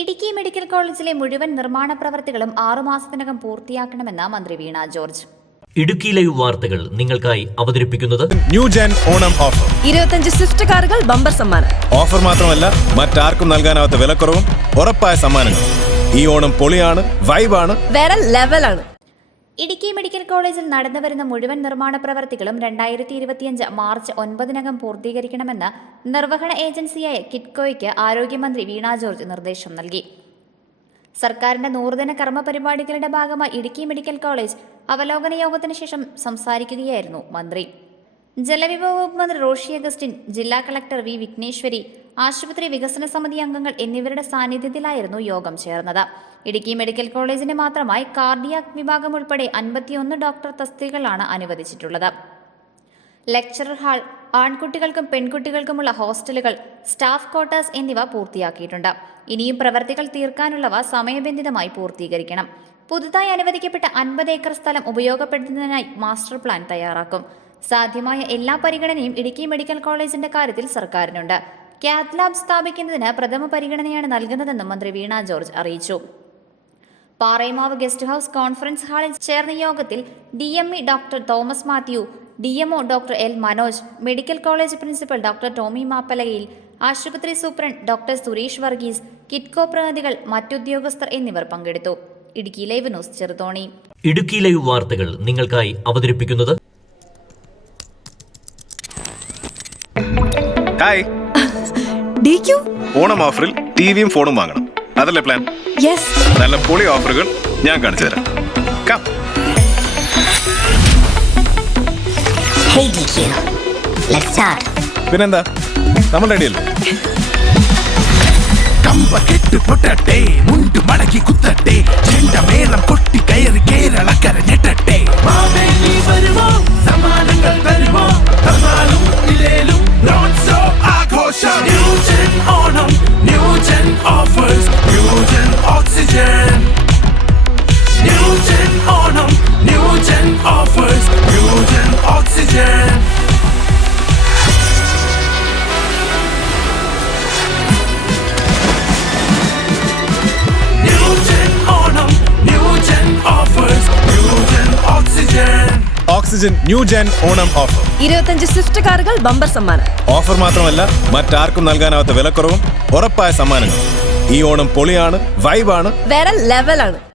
Idukki medical കോളേജിലെ മുഴുവൻ നിർമ്മാണ പ്രവർത്തികളും ആറുമാസത്തിനകം പൂർത്തിയാക്കണമെന്ന് മന്ത്രി വീണ ജോർജ്. ഇടുക്കി ലൈവ് വാർത്തകൾ നിങ്ങൾക്കായി അവതരിപ്പിക്കുന്നത് ന്യൂ ജെൻ ഓണം ഓഫർ. ഇരുപത്തഞ്ച് സ്വിഫ്റ്റ് കാറുകൾ ബമ്പർ സമ്മാനം. ഓഫർ മാത്രമല്ല മറ്റാർക്കും നൽകാനാവാത്ത വിലക്കുറവും ഉറപ്പായ സമ്മാനങ്ങൾ ഈ ഓണം പൊളിയാണ് വൈബാണ് വേറെ ലെവലാണ് ഇടുക്കി മെഡിക്കൽ കോളേജിൽ നടന്നുവരുന്ന മുഴുവൻ നിർമ്മാണ പ്രവർത്തികളും രണ്ടായിരത്തി ഇരുപത്തിയഞ്ച് മാർച്ച് ഒൻപതിനകം പൂർത്തീകരിക്കണമെന്ന് നിർവഹണ ഏജൻസിയായ കിറ്റ്കോയ്ക്ക് ആരോഗ്യമന്ത്രി വീണ ജോർജ് നിർദ്ദേശം നൽകി. സർക്കാരിന്റെ നൂറുദിന കർമ്മ പരിപാടികളുടെ ഭാഗമായി ഇടുക്കി മെഡിക്കൽ കോളേജ് അവലോകന യോഗത്തിന് ശേഷം സംസാരിക്കുകയായിരുന്നു മന്ത്രി. ജലവിഭവ വകുപ്പ് മന്ത്രി റോഷി അഗസ്റ്റിൻ ജില്ലാ കളക്ടർ വി വിഘ്നേശ്വരി ആശുപത്രി വികസന സമിതി അംഗങ്ങൾ എന്നിവരുടെ സാന്നിധ്യത്തിലായിരുന്നു യോഗം ചേർന്നത്. ഇടുക്കി മെഡിക്കൽ കോളേജിന് മാത്രമായി കാർഡിയാക് വിഭാഗം ഉൾപ്പെടെ അൻപത്തിയൊന്ന് ഡോക്ടർ തസ്തികകളാണ് അനുവദിച്ചിട്ടുള്ളത്. ലെക്ചറർ ഹാൾ ആൺകുട്ടികൾക്കും പെൺകുട്ടികൾക്കുമുള്ള ഹോസ്റ്റലുകൾ സ്റ്റാഫ് ക്വാർട്ടേഴ്സ് എന്നിവ പൂർത്തിയാക്കിയിട്ടുണ്ട്. ഇനിയും പ്രവർത്തികൾ തീർക്കാനുള്ളവ സമയബന്ധിതമായി പൂർത്തീകരിക്കണം. പുതുതായി അനുവദിക്കപ്പെട്ട അൻപത് ഏക്കർ സ്ഥലം ഉപയോഗപ്പെടുത്തുന്നതിനായി മാസ്റ്റർ പ്ലാൻ തയ്യാറാക്കും. സാധ്യമായ എല്ലാ പരിഗണനയും ഇടുക്കി മെഡിക്കൽ കോളേജിന്റെ കാര്യത്തിൽ സർക്കാരിനുണ്ട്. കാത്ത് ലാബ് സ്ഥാപിക്കുന്നതിന് പ്രഥമ പരിഗണനയാണ് നൽകുന്നതെന്നും മന്ത്രി വീണ ജോർജ് അറിയിച്ചു. പാറയമാവ് ഗസ്റ്റ് ഹൌസ് കോൺഫറൻസ് ഹാളിൽ ചേർന്ന യോഗത്തിൽ D M E doctor Thomas Mathew D MO doctor L Manoj medical college principal doctor Tomy Mappalayil ആശുപത്രി സൂപ്രണ്ട് ഡോക്ടർ സുരേഷ് വർഗീസ് കിറ്റ്കോ പ്രതിനിധികൾ മറ്റുദ്യോഗസ്ഥർ എന്നിവർ പങ്കെടുത്തു. Idukki live news Cheruthoni. Idukki live വാർത്തകൾ നിങ്ങൾക്കായി അവതരിപ്പിക്കുന്നത് ഹായ് ഡി ക്യു ഓണം ഓഫറിൽ ടിവിയും ഫോണും വാങ്ങണം. അതല്ലേ പ്ലാൻ യെസ് നല്ല പൊളി ഓഫറുകൾ ഞാൻ കാണിച്ചു തരാം. Come Hey DQ, let's start പിന്നെന്താ? നമ്മൾ റെഡിയല്ലേ കമ്പ കെട്ട് പൊട്ടട്ടെ മുണ്ട് മടക്കി കുത്തട്ടെ ചെണ്ട മേളം കൊട്ടി കയറി കേരളക്കര ഞെട്ടട്ടെ. Oxygen new gen Onam offer. ഇരുപത്തഞ്ച് സ്വിഫ്റ്റ് കാറുകൾ ബമ്പർ സമ്മാനം. ഓഫർ മാത്രമല്ല മറ്റാർക്കും നൽകാനാവാത്ത വിലക്കുറവും ഉറപ്പായ സമ്മാനങ്ങൾ ഈ ഓണം പൊളിയാണ് വൈബാണ് വേറെ ലെവലാണ്